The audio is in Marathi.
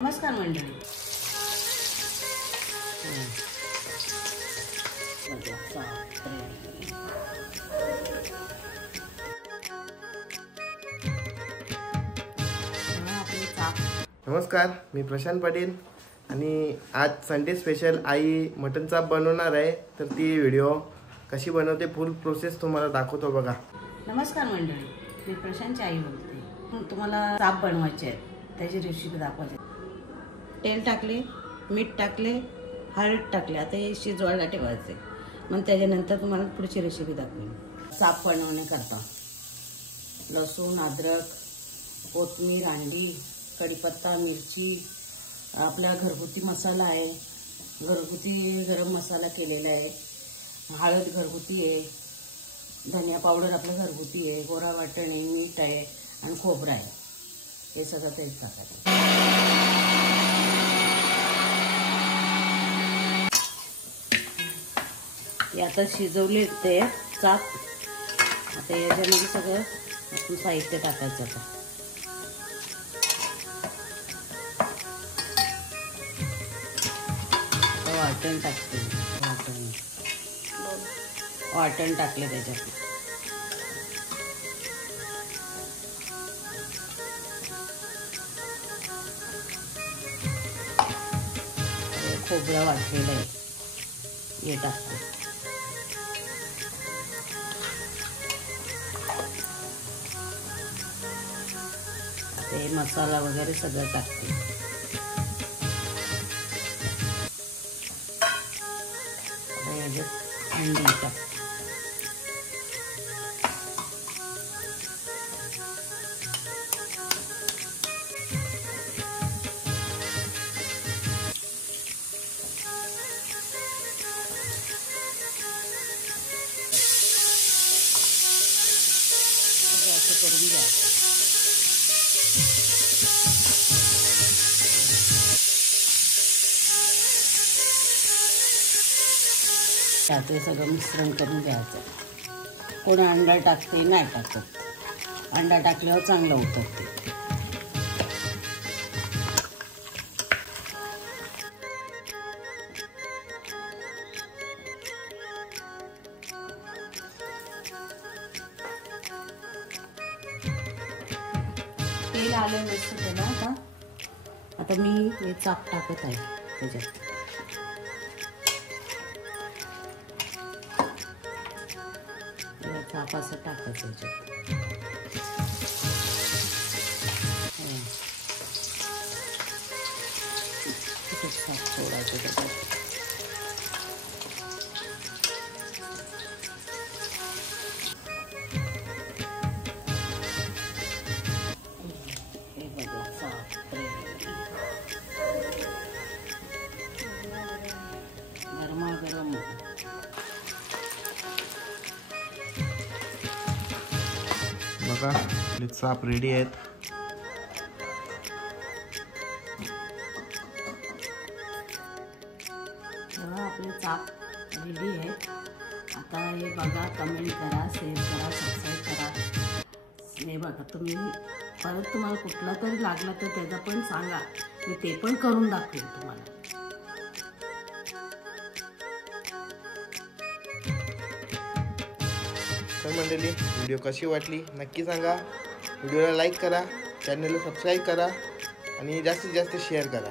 नमस्कार मंडळी. नमस्कार, मी प्रशांत पाटील आणि आज संडे स्पेशल आई मटन चाप बनवणार आहे. तर ती व्हिडिओ कशी बनवते फुल प्रोसेस तुम्हाला दाखवतो बघा. नमस्कार मंडळी, मी प्रशांतची आई बोलते. तुम्हाला चाप बनवायचे आहे, त्याची रेसिपी दाखवायची. तेल टाकले, मीठ टाकले, हळद टाकले. आता हे शिजवायला ठेवायचे. मग त्याच्यानंतर तुम्हाला पुढची रेसिपी दाखवेन. चाप बनवण्याकरता लसूण, अद्रक, कोथिंबीर, अंडी, कढीपत्ता, मिरची, आपला घरगुती मसाला आहे, घरगुती गरम मसाला केलेला आहे, हळद घरगुती आहे, धनिया पावडर आपलं घरगुती आहे, गोरा वाटण आहे, मीठ आहे आणि खोबरं आहे. हे सगळं तेच टाकायचं. हे आता शिजवले ते चाप. आता याच्यामध्ये सगळं आपण साहित्य टाकायचं. आता वाटण टाकते. वाटण टाकले त्याच्यात. खोबरं वाटलेलं आहे, हे टाकते. ते मसाला वगैरे सगळं टाकते. अंडी टाकते. असं करून घ्यायचं. त्याचे सगळं मिश्रण करून घ्यायचं. कोणी अंडा टाकते, नाही टाकत. अंडा टाकल्यावर चांगलं होतं ते. तेल आलं मस्त त्याला. आता मी हे चाप टाकत आहे त्याच्यात. चाप असं टाकायचं याच्यात. चाप सोडायचं त्याच्यात. हे बघा चाप गरमागरम. बघा आपले चाप रेडी आहेत. आपले चाप रेडी आहेत. आता हे बघा, कमेंट करा, शेअर करा, सबस्क्राईब करा. हे बघा, तुम्ही परत तुम्हाला कुठला तरी लागला तर त्याचा पण सांगा, मी ते पण करून दाखवेन तुम्हाला. तर मंडळी, व्हिडिओ कशी वाटली नक्की सांगा. व्हिडिओला लाईक करा, चॅनलला सबस्क्राईब करा आणि जास्तीत जास्त शेअर करा.